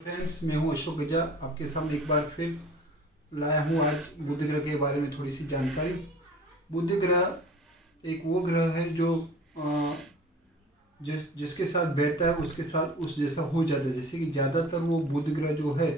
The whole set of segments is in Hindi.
फ्रेंड्स, मैं हूं अशोक गजा। आपके सामने एक बार फिर लाया हूं आज बुध ग्रह के बारे में थोड़ी सी जानकारी। बुध ग्रह एक वो ग्रह है जो जिसके साथ बैठता है उसके साथ उस जैसा हो जाता है। जैसे कि ज़्यादातर वो बुध ग्रह जो है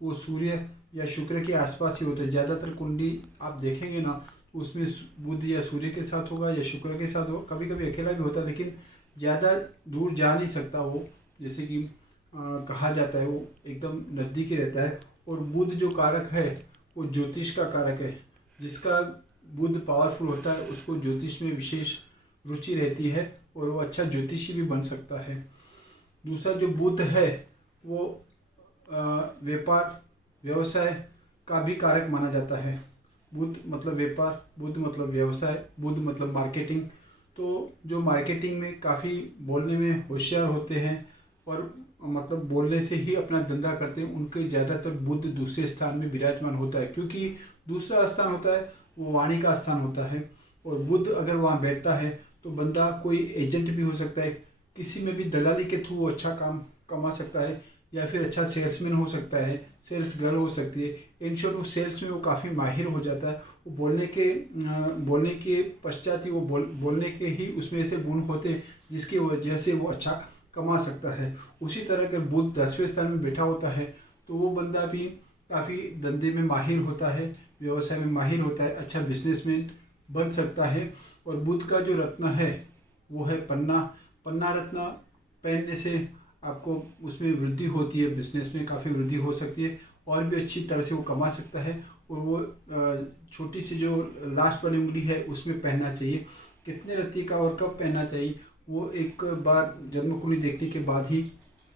वो सूर्य या शुक्र के आसपास ही होता है। ज़्यादातर कुंडली आप देखेंगे ना, उसमें बुध या सूर्य के साथ होगा या शुक्र के साथ होगा। कभी कभी अकेला भी होता है, लेकिन ज़्यादा दूर जा नहीं सकता वो। जैसे कि कहा जाता है वो एकदम नज़दीक ही रहता है। और बुध जो कारक है वो ज्योतिष का कारक है। जिसका बुध पावरफुल होता है उसको ज्योतिष में विशेष रुचि रहती है और वो अच्छा ज्योतिषी भी बन सकता है। दूसरा जो बुध है वो व्यापार व्यवसाय का भी कारक माना जाता है। बुध मतलब व्यापार, बुध मतलब व्यवसाय, बुध मतलब मार्केटिंग। तो जो मार्केटिंग में काफ़ी बोलने में होशियार होते हैं और मतलब बोलने से ही अपना धंधा करते हैं, उनके ज़्यादातर बुध दूसरे स्थान में विराजमान होता है। क्योंकि दूसरा स्थान होता है वो वाणी का स्थान होता है। और बुध अगर वहाँ बैठता है तो बंदा कोई एजेंट भी हो सकता है, किसी में भी दलाली के थ्रू वो अच्छा काम कमा सकता है, या फिर अच्छा सेल्समैन हो सकता है, सेल्स गर्ल हो सकती है। इन शॉर्ट वो सेल्स में वो काफ़ी माहिर हो जाता है। वो बोलने के पश्चात ही वो बोलने के ही उसमें से गुण होते हैं जिसकी वजह से वो अच्छा कमा सकता है। उसी तरह अगर बुध 10वें स्थान में बैठा होता है तो वो बंदा भी काफ़ी धंधे में माहिर होता है, व्यवसाय में माहिर होता है, अच्छा बिजनेसमैन बन सकता है। और बुध का जो रत्न है वो है पन्ना। पन्ना रत्न पहनने से आपको उसमें वृद्धि होती है, बिजनेस में काफ़ी वृद्धि हो सकती है और भी अच्छी तरह से वो कमा सकता है। और वो छोटी सी जो लास्ट वाली उंगली है उसमें पहनना चाहिए। कितने रत्ती का और कब पहनना चाहिए वो एक बार जन्म कुंडली देखने के बाद ही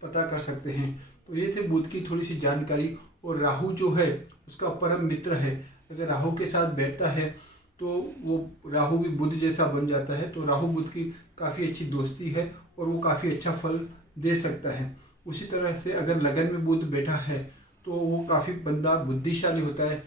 पता कर सकते हैं। तो ये थे बुध की थोड़ी सी जानकारी। और राहु जो है उसका परम मित्र है। अगर राहु के साथ बैठता है तो वो राहु भी बुध जैसा बन जाता है। तो राहु बुध की काफ़ी अच्छी दोस्ती है और वो काफ़ी अच्छा फल दे सकता है। उसी तरह से अगर लगन में बुध बैठा है तो वो काफ़ी बंदा बुद्धिशाली होता है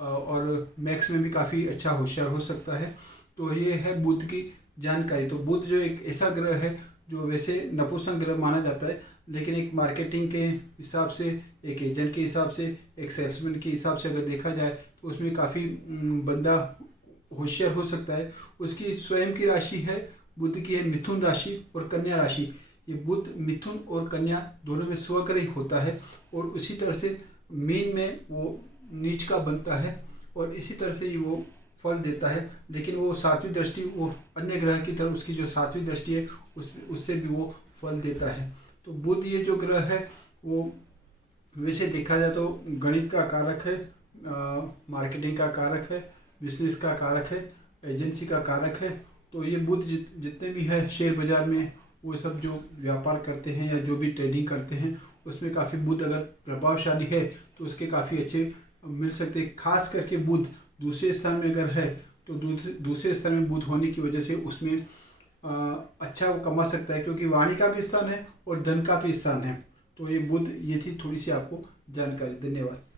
और मैथ्स में भी काफ़ी अच्छा होशियार हो सकता है। तो ये है बुध की जानकारी। तो बुध जो एक ऐसा ग्रह है जो वैसे नपुंसक ग्रह माना जाता है, लेकिन एक मार्केटिंग के हिसाब से, एक एजेंट के हिसाब से, एक सेल्समैन के हिसाब से अगर देखा जाए तो उसमें काफ़ी बंदा होशियार हो सकता है। उसकी स्वयं की राशि है, बुध की है मिथुन राशि और कन्या राशि। ये बुध मिथुन और कन्या दोनों में स्वग्रही होता है और उसी तरह से मीन में वो नीच का बनता है और इसी तरह से ही वो फल देता है। लेकिन वो सातवीं दृष्टि, वो अन्य ग्रह की तरफ उसकी जो सातवीं दृष्टि है उससे भी वो फल देता है। तो बुध ये जो ग्रह है वो वैसे देखा जाए तो गणित का कारक है, मार्केटिंग का कारक है, बिजनेस का कारक है, एजेंसी का कारक है। तो ये बुध जितने भी है शेयर बाजार में वो सब जो व्यापार करते हैं या जो भी ट्रेडिंग करते हैं उसमें काफ़ी बुध अगर प्रभावशाली है तो उसके काफ़ी अच्छे मिल सकते हैं। खास करके बुध दूसरे स्थान में अगर है तो दूसरे स्थान में बुध होने की वजह से उसमें अच्छा वो कमा सकता है, क्योंकि वाणी का भी स्थान है और धन का भी स्थान है। तो ये बुध, ये थी थोड़ी सी आपको जानकारी। धन्यवाद।